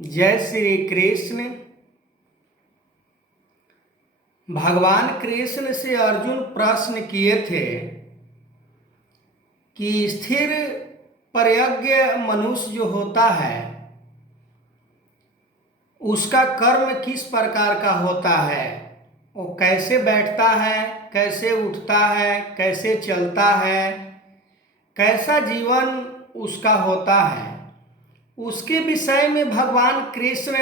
जय श्री कृष्ण। भगवान कृष्ण से अर्जुन प्रश्न किए थे कि स्थिर प्रज्ञ मनुष्य जो होता है उसका कर्म किस प्रकार का होता है, वो कैसे बैठता है, कैसे उठता है, कैसे चलता है, कैसा जीवन उसका होता है, उसके विषय में भगवान कृष्ण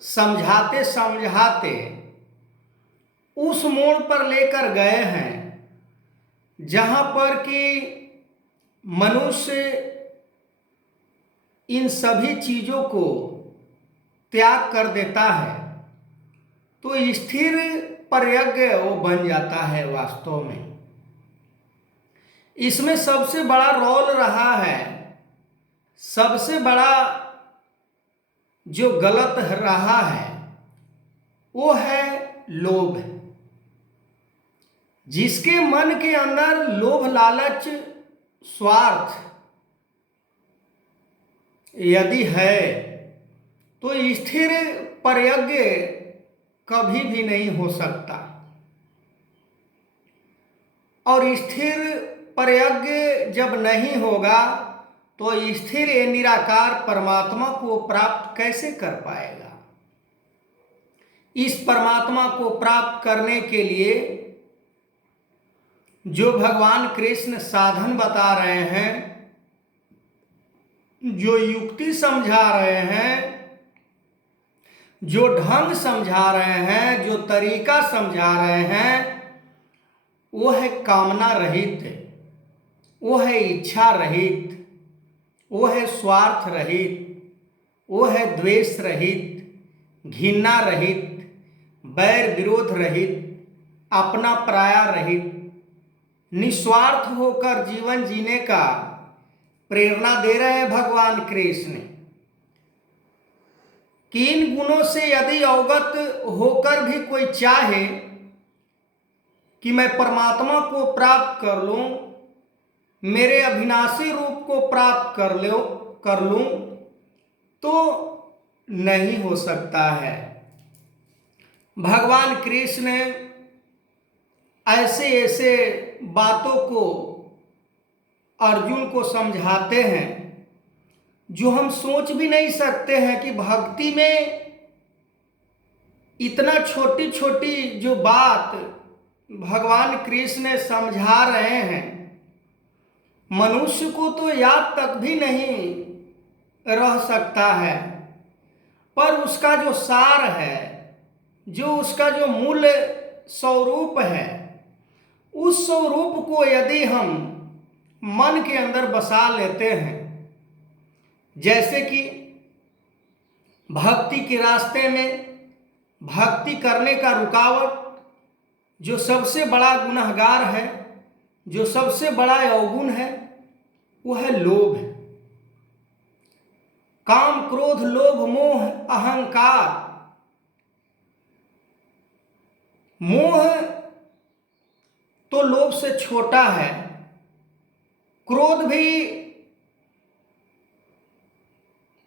समझाते समझाते उस मोड़ पर लेकर गए हैं जहां पर कि मनुष्य इन सभी चीजों को त्याग कर देता है तो स्थिर प्रज्ञ वो बन जाता है। वास्तव में इसमें सबसे बड़ा रोल रहा है, सबसे बड़ा जो गलत रहा है वो है लोभ। जिसके मन के अंदर लोभ, लालच, स्वार्थ यदि है तो स्थिर प्रज्ञ कभी भी नहीं हो सकता। और स्थिर प्रज्ञ जब नहीं होगा तो स्थिर निराकार परमात्मा को प्राप्त कैसे कर पाएगा। इस परमात्मा को प्राप्त करने के लिए जो भगवान कृष्ण साधन बता रहे हैं, जो युक्ति समझा रहे हैं, जो ढंग समझा रहे हैं, जो तरीका समझा रहे हैं, वो है कामना रहित, वो है इच्छा रहित, वो है स्वार्थ रहित, वो है द्वेष रहित, घृणा रहित, बैर विरोध रहित, अपना पराया रहित, निस्वार्थ होकर जीवन जीने का प्रेरणा दे रहे हैं भगवान कृष्ण। कि इन गुणों से यदि अवगत होकर भी कोई चाहे कि मैं परमात्मा को प्राप्त कर लूं, मेरे अविनाशी रूप को प्राप्त कर लूं तो नहीं हो सकता है। भगवान कृष्ण ऐसे ऐसे बातों को अर्जुन को समझाते हैं जो हम सोच भी नहीं सकते हैं कि भक्ति में इतना छोटी छोटी जो बात भगवान कृष्ण समझा रहे हैं, मनुष्य को तो याद तक भी नहीं रह सकता है। पर उसका जो सार है, जो उसका जो मूल स्वरूप है, उस स्वरूप को यदि हम मन के अंदर बसा लेते हैं, जैसे कि भक्ति के रास्ते में भक्ति करने का रुकावट जो सबसे बड़ा गुनहगार है, जो सबसे बड़ा अवगुण है, वो है लोभ। काम, क्रोध, लोभ, मोह, अहंकार। मोह तो लोभ से छोटा है, क्रोध भी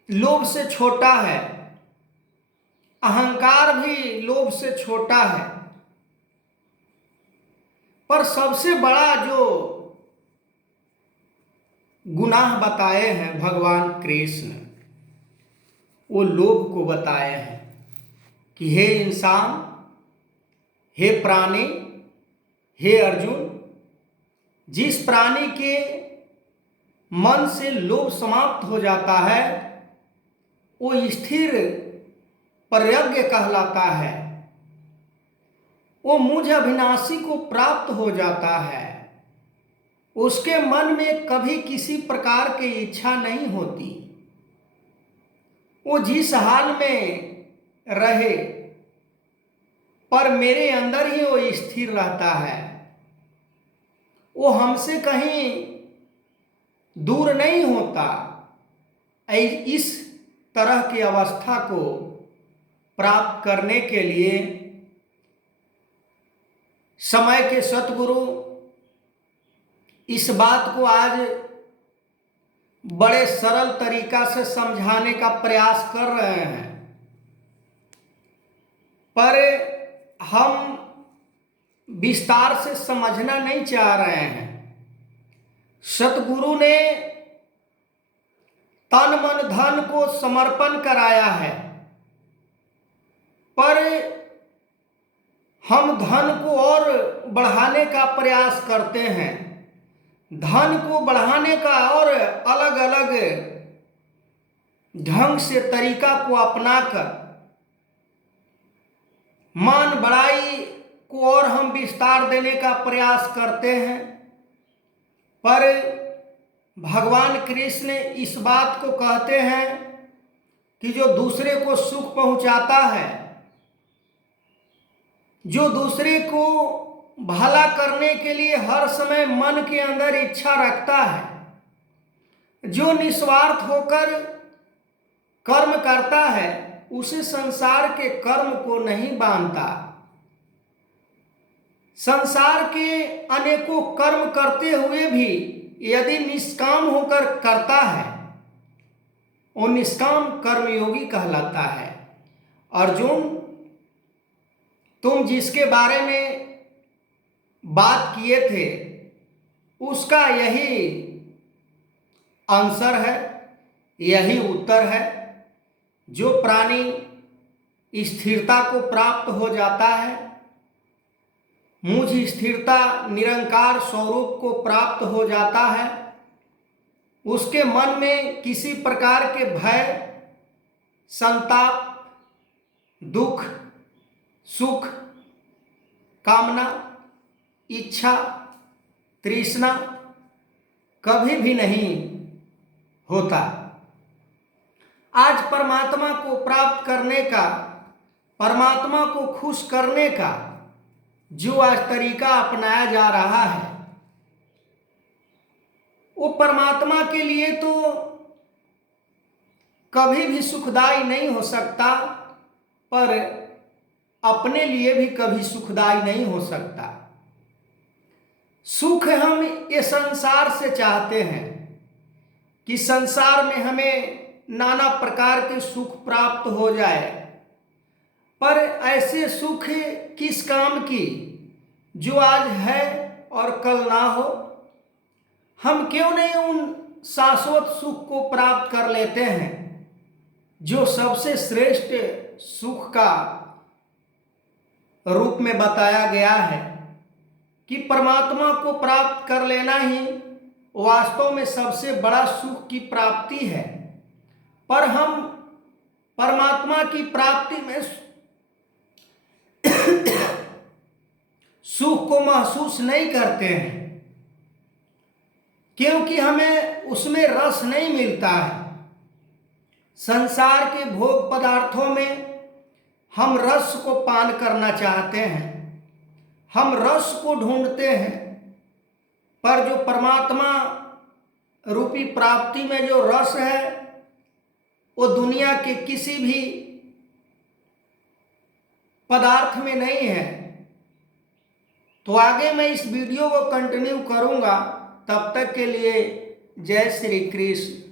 लोभ से छोटा है, अहंकार भी लोभ से छोटा है। पर सबसे बड़ा जो गुनाह बताए हैं भगवान कृष्ण, वो लोभ को बताए हैं कि हे इंसान, हे प्राणी, हे अर्जुन, जिस प्राणी के मन से लोभ समाप्त हो जाता है वो स्थिर प्रज्ञ कहलाता है, वो मुझ अविनाशी को प्राप्त हो जाता है। उसके मन में कभी किसी प्रकार की इच्छा नहीं होती। वो जिस हाल में रहे पर मेरे अंदर ही वो स्थिर रहता है, वो हमसे कहीं दूर नहीं होता। इस तरह की अवस्था को प्राप्त करने के लिए समय के सतगुरु इस बात को आज बड़े सरल तरीका से समझाने का प्रयास कर रहे हैं, पर हम विस्तार से समझना नहीं चाह रहे हैं। सतगुरु ने तन मन धन को समर्पण कराया है, पर हम धन को और बढ़ाने का प्रयास करते हैं। धन को बढ़ाने का और अलग अलग ढंग से तरीका को अपनाकर मान बढ़ाई को और हम विस्तार देने का प्रयास करते हैं। पर भगवान कृष्ण इस बात को कहते हैं कि जो दूसरे को सुख पहुंचाता है, जो दूसरे को भला करने के लिए हर समय मन के अंदर इच्छा रखता है, जो निस्वार्थ होकर कर्म करता है, उसे संसार के कर्म को नहीं बांधता। संसार के अनेकों कर्म करते हुए भी यदि निष्काम होकर करता है, वो निष्काम कर्मयोगी कहलाता है। अर्जुन, तुम जिसके बारे में बात किए थे उसका यही आंसर है, यही उत्तर है। जो प्राणी स्थिरता को प्राप्त हो जाता है, मुझ स्थिरता निरंकार स्वरूप को प्राप्त हो जाता है, उसके मन में किसी प्रकार के भय, संताप, दुख, सुख, कामना, इच्छा, तृष्णा कभी भी नहीं होता। आज परमात्मा को प्राप्त करने का, परमात्मा को खुश करने का जो आज तरीका अपनाया जा रहा है, वो परमात्मा के लिए तो कभी भी सुखदायी नहीं हो सकता, पर अपने लिए भी कभी सुखदायी नहीं हो सकता। सुख हम ये संसार से चाहते हैं कि संसार में हमें नाना प्रकार के सुख प्राप्त हो जाए, पर ऐसे सुख किस काम की जो आज है और कल ना हो। हम क्यों नहीं उन शाश्वत सुख को प्राप्त कर लेते हैं जो सबसे श्रेष्ठ सुख का रूप में बताया गया है कि परमात्मा को प्राप्त कर लेना ही वास्तव में सबसे बड़ा सुख की प्राप्ति है। पर हम परमात्मा की प्राप्ति में सुख को महसूस नहीं करते हैं, क्योंकि हमें उसमें रस नहीं मिलता है। संसार के भोग पदार्थों में हम रस को पान करना चाहते हैं, हम रस को ढूंढते हैं, पर जो परमात्मा रूपी प्राप्ति में जो रस है वो दुनिया के किसी भी पदार्थ में नहीं है। तो आगे मैं इस वीडियो को कंटिन्यू करूंगा। तब तक के लिए जय श्री कृष्ण।